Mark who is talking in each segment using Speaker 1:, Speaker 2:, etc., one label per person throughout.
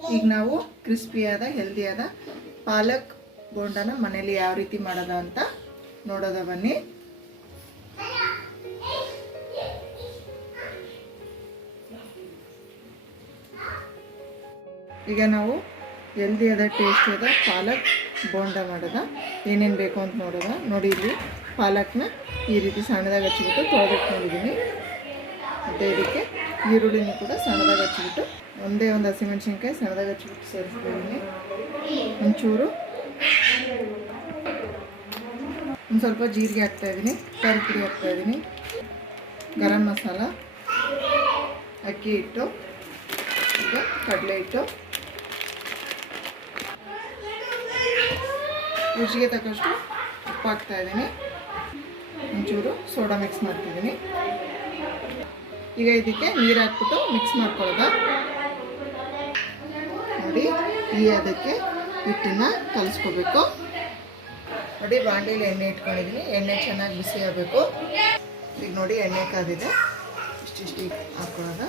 Speaker 1: ಈಗ ನಾವು ಕ್ರಿಸ್ಪಿಯಾದ ಹೆಲ್ದಿಯಾದ ಪಾಲಕ್ ಬೋಂಡನ ಮನೇಲಿ ಯಾವ ರೀತಿ ಮಾಡೋದ ಅಂತ ನೋಡೋದ ಬನ್ನಿ. ಈಗ ನಾವು ಹೆಲ್ದಿಯಾದ ಟೇಸ್ಟಿಯಾದ ಪಾಲಕ್ ಬೋಂಡ ಮಾಡೋದ. ಏನೇನು ಬೇಕು ಅಂತ ನೋಡೋದ. ನೋಡಿ ಇಲ್ಲಿ ಪಾಲಕ್ನ ಈ ರೀತಿ ಸಣ್ಣದಾಗಿ ಹಚ್ಚಿಬಿಟ್ಟು ತೊಳೆದಿಟ್ಕೊಂಡಿದ್ದೀನಿ ಮತ್ತು ಇದಕ್ಕೆ ಈರುಳ್ಳಿನೂ ಕೂಡ ಸಣ್ಣದಾಗಿ ಹಚ್ಚಿಬಿಟ್ಟು ಒಂದೇ ಒಂದು ಹಸಿಮೆಣ್ಸಿನ್ಕಾಯಿ, ಸಣ್ಣದಾಗ ಹಚ್ಚಿಬಿಟ್ಟು ಸೇರಿಸ್ತಿದ್ದೀನಿ ಒಂಚೂರು. ಒಂದು ಸ್ವಲ್ಪ ಜೀರಿಗೆ ಹಾಕ್ತಾಯಿದ್ದೀನಿ ಖಾರ ಪುಡಿ ಹಾಕ್ತಾಯಿದ್ದೀನಿ ಗರಂ ಮಸಾಲ, ಅಕ್ಕಿ ಹಿಟ್ಟು, ಈಗ ಕಡಲೆ ಹಿಟ್ಟು. ರುಚಿಗೆ ತಕ್ಕಷ್ಟು ಉಪ್ಪು ಹಾಕ್ತಾ ಇದ್ದೀನಿ ಒಂಚೂರು ಸೋಡಾ ಮಿಕ್ಸ್ ಮಾಡ್ತಿದ್ದೀನಿ ಈಗ ಇದಕ್ಕೆ ನೀರು ಹಾಕ್ಬಿಟ್ಟು ಮಿಕ್ಸ್ ಮಾಡ್ಕೊಳ್ಳೋದ? ನೋಡಿ ಈ ಅದಕ್ಕೆ ಹಿಟ್ಟನ್ನು ಕಲಿಸ್ಕೋಬೇಕು. ನೋಡಿ ಬಾಂಡೀಲಿ ಎಣ್ಣೆ ಇಟ್ಕೊಂಡಿದ್ದೀನಿ ಎಣ್ಣೆ ಚೆನ್ನಾಗಿ ಬಿಸಿ ಆಗಬೇಕು. ಈಗ ನೋಡಿ ಎಣ್ಣೆ ಕಾದಿದೆ. ಇಷ್ಟಿಷ್ಟು ಹಾಕ್ಕೊಳ್ಳೋದ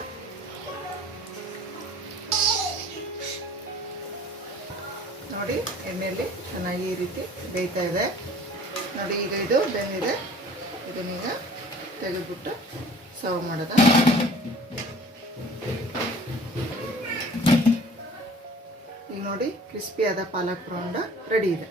Speaker 1: ನೋಡಿ ಎಣ್ಣೆಯಲ್ಲಿ ಚೆನ್ನಾಗಿ ಈ ರೀತಿ ಬೇಯ್ತಾ ಇದೆ. ನೋಡಿ ಈಗ ಇದು ಬೆಂದಿದೆ. ಇದನ್ನೀಗ ತೆಗೆದ್ಬಿಟ್ಟು ಸರ್ವ್ ಮಾಡೋದ? ಈಗ ನೋಡಿ ಕ್ರಿಸ್ಪಿಯಾದ ಪಾಲಕ್ ರೌಂಡ ರೆಡಿ ಇದೆ.